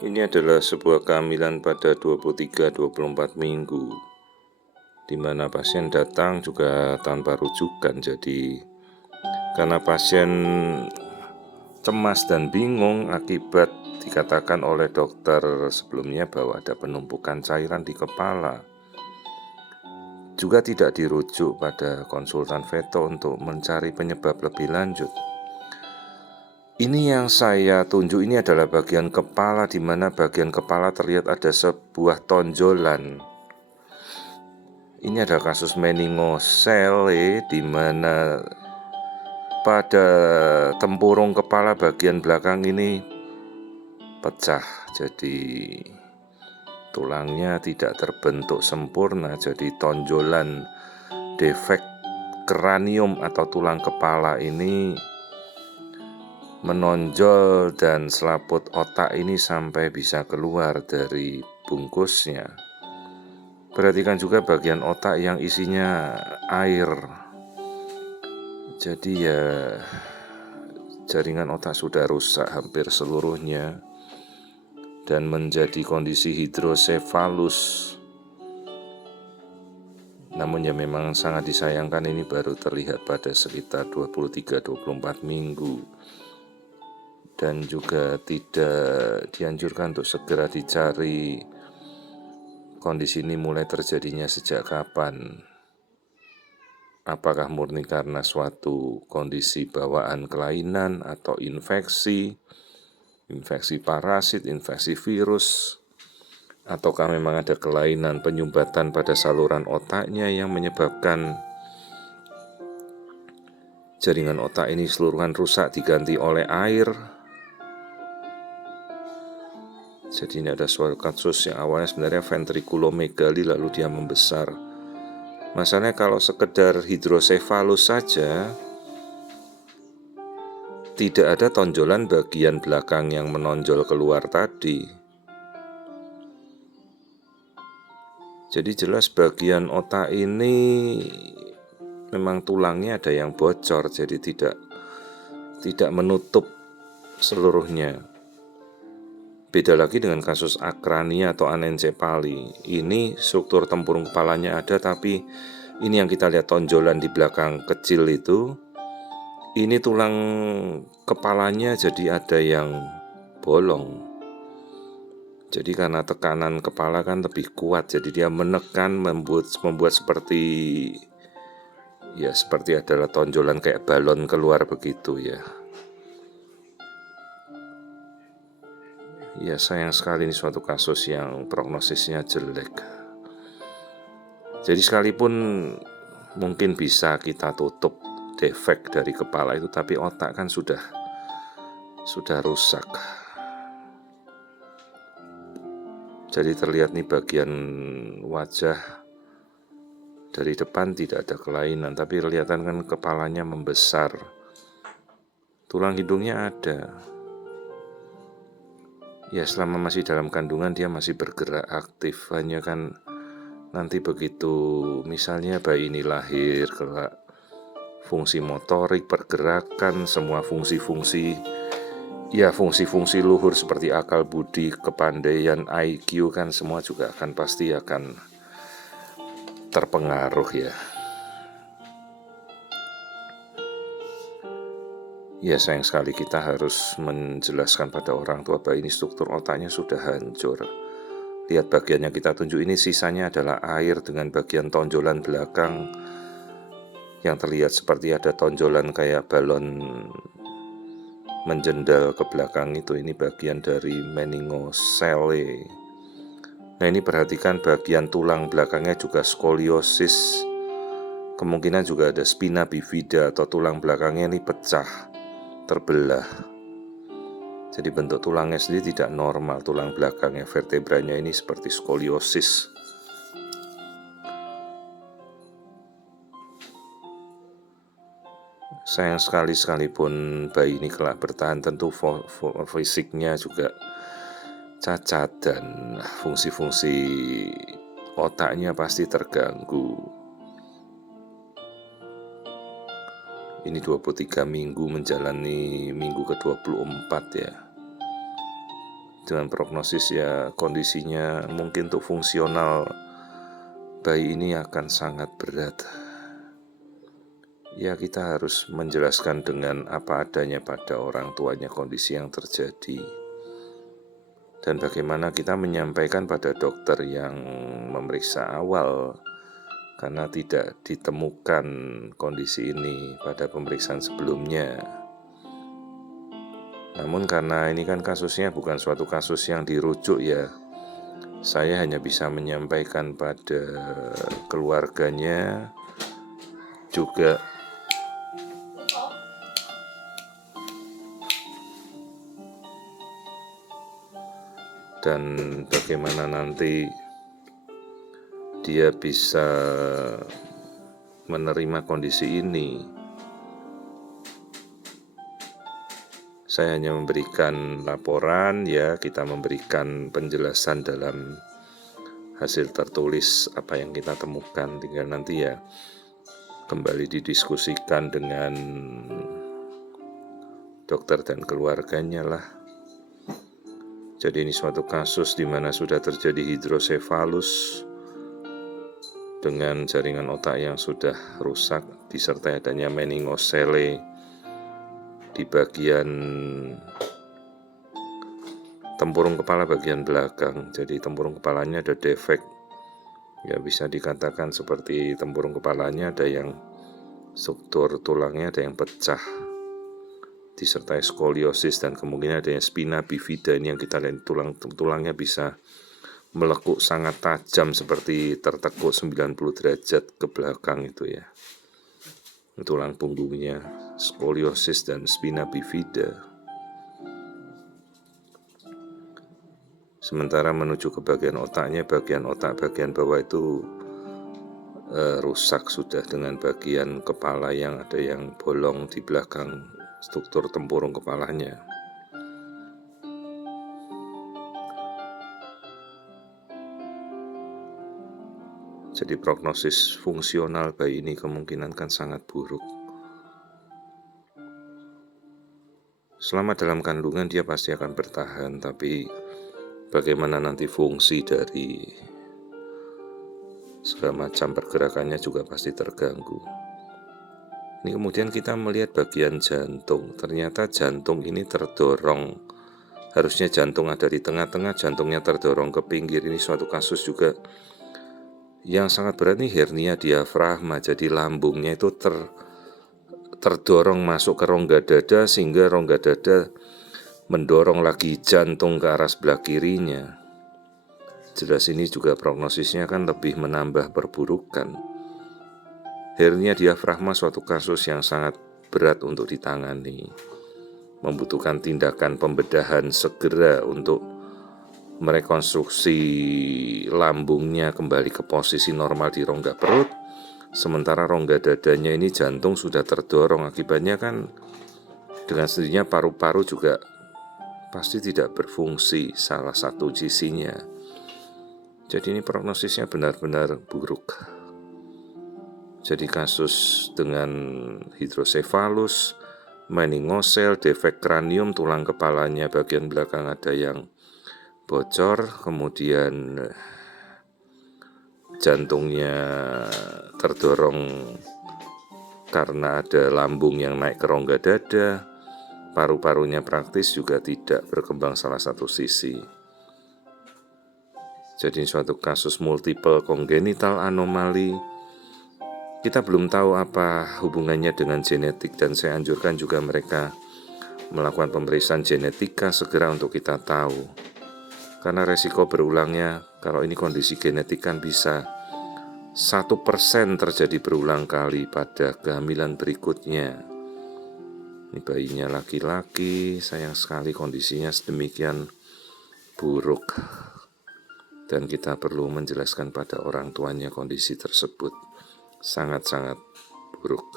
Ini adalah sebuah kehamilan pada 23-24 minggu, di mana pasien datang juga tanpa rujukan. Jadi karena pasien cemas dan bingung akibat dikatakan oleh dokter sebelumnya bahwa ada penumpukan cairan di kepala, juga tidak dirujuk pada konsultan veto untuk mencari penyebab lebih lanjut. Ini yang saya tunjuk ini adalah bagian kepala, di mana bagian kepala terlihat ada sebuah tonjolan. Ini adalah kasus meningocele, di mana pada tempurung kepala bagian belakang ini pecah. Jadi tulangnya tidak terbentuk sempurna, jadi tonjolan defek kranium atau tulang kepala ini menonjol dan selaput otak ini sampai bisa keluar dari bungkusnya. Perhatikan juga bagian otak yang isinya air. Jadi ya jaringan otak sudah rusak hampir seluruhnya dan menjadi kondisi hidrosefalus. Namun ya memang sangat disayangkan ini baru terlihat pada sekitar 23-24 minggu. Dan juga tidak dianjurkan untuk segera dicari kondisi ini mulai terjadinya sejak kapan. Apakah murni karena suatu kondisi bawaan kelainan atau infeksi parasit, infeksi virus, ataukah memang ada kelainan penyumbatan pada saluran otaknya yang menyebabkan jaringan otak ini seluruhan rusak diganti oleh air. Jadi ini ada suatu kasus yang awalnya sebenarnya ventriculomegali lalu dia membesar. Masalahnya kalau sekedar hidrosefalus saja, tidak ada tonjolan bagian belakang yang menonjol keluar tadi. Jadi jelas bagian otak ini memang tulangnya ada yang bocor, jadi tidak menutup seluruhnya. Beda lagi dengan kasus akrania atau anencefali. Ini struktur tempurung kepalanya ada, tapi ini yang kita lihat tonjolan di belakang kecil itu. Ini tulang kepalanya jadi ada yang bolong. Jadi karena tekanan kepala kan lebih kuat, jadi dia menekan membuat seperti adalah tonjolan kayak balon keluar begitu ya. Ya sayang sekali ini suatu kasus yang prognosisnya jelek. Jadi sekalipun mungkin bisa kita tutup defek dari kepala itu, tapi otak kan sudah rusak. Jadi terlihat nih bagian wajah dari depan tidak ada kelainan, tapi kelihatan kan kepalanya membesar. Tulang hidungnya ada. Ya selama masih dalam kandungan dia masih bergerak aktif, hanya kan nanti begitu misalnya bayi ini lahir, kelak fungsi motorik, pergerakan, semua fungsi-fungsi luhur seperti akal budi, kepandaian, IQ kan semua juga pasti akan terpengaruh ya. Ya sayang sekali kita harus menjelaskan pada orang tua bahwa ini struktur otaknya sudah hancur. Lihat bagian yang kita tunjuk ini, sisanya adalah air dengan bagian tonjolan belakang yang terlihat seperti ada tonjolan kayak balon menjendal ke belakang itu. Ini bagian dari meningocele. Nah ini perhatikan bagian tulang belakangnya juga skoliosis. Kemungkinan juga ada spina bifida atau tulang belakangnya ini pecah, terbelah. Jadi bentuk tulangnya sendiri tidak normal, tulang belakangnya, vertebranya ini seperti skoliosis. Sayang sekali sekalipun bayi ini kelak bertahan, tentu fisiknya juga cacat dan fungsi-fungsi otaknya pasti terganggu. Ini 23 minggu menjalani minggu ke-24 ya. dengan prognosis ya kondisinya mungkin untuk fungsional bayi ini akan sangat berat. Ya kita harus menjelaskan dengan apa adanya pada orang tuanya kondisi yang terjadi. Dan bagaimana kita menyampaikan pada dokter yang memeriksa awal, karena tidak ditemukan kondisi ini pada pemeriksaan sebelumnya. Namun karena ini kan kasusnya bukan suatu kasus yang dirujuk ya, saya hanya bisa menyampaikan pada keluarganya juga dan bagaimana nanti dia bisa menerima kondisi ini. Saya hanya memberikan laporan ya, kita memberikan penjelasan dalam hasil tertulis apa yang kita temukan, tinggal nanti ya kembali didiskusikan dengan dokter dan keluarganya lah. Jadi ini suatu kasus di mana sudah terjadi hidrosefalus dengan jaringan otak yang sudah rusak disertai adanya meningocele di bagian tempurung kepala bagian belakang. Jadi tempurung kepalanya ada defek. Ya bisa dikatakan seperti tempurung kepalanya ada yang struktur tulangnya ada yang pecah, disertai skoliosis dan kemungkinan adanya spina bifida. Ini yang kita lihat tulangnya bisa melekuk sangat tajam seperti tertekuk 90 derajat ke belakang itu ya. Tulang punggungnya, skoliosis dan spina bifida. Sementara menuju ke bagian otaknya, bagian otak bagian bawah itu rusak sudah dengan bagian kepala yang ada yang bolong di belakang struktur tempurung kepalanya. Jadi prognosis fungsional bayi ini kemungkinan kan sangat buruk. Selama dalam kandungan dia pasti akan bertahan, tapi bagaimana nanti fungsi dari segala macam pergerakannya juga pasti terganggu. Ini kemudian kita melihat bagian jantung. Ternyata jantung ini terdorong. Harusnya jantung ada di tengah-tengah, jantungnya terdorong ke pinggir. Ini suatu kasus juga yang sangat berat nih, hernia diafragma. Jadi lambungnya itu terdorong masuk ke rongga dada sehingga rongga dada mendorong lagi jantung ke arah sebelah kirinya. Jelas ini juga prognosisnya kan lebih menambah perburukan. Hernia diafragma suatu kasus yang sangat berat untuk ditangani. Membutuhkan tindakan pembedahan segera untuk merekonstruksi lambungnya kembali ke posisi normal di rongga perut. Sementara rongga dadanya ini jantung sudah terdorong. Akibatnya kan dengan sendirinya paru-paru juga pasti tidak berfungsi salah satu sisinya. Jadi ini prognosisnya benar-benar buruk. Jadi kasus dengan hidrosefalus, meningocele, defek kranium, tulang kepalanya bagian belakang ada yang bocor, kemudian jantungnya terdorong karena ada lambung yang naik ke rongga dada, paru-parunya praktis juga tidak berkembang salah satu sisi. Jadi suatu kasus multiple congenital anomali. Kita belum tahu apa hubungannya dengan genetik dan saya anjurkan juga mereka melakukan pemeriksaan genetika segera untuk kita tahu. Karena resiko berulangnya kalau ini kondisi genetik kan bisa 1% terjadi berulang kali pada kehamilan berikutnya. Ini bayinya laki-laki, sayang sekali kondisinya sedemikian buruk. Dan kita perlu menjelaskan pada orang tuanya kondisi tersebut sangat-sangat buruk.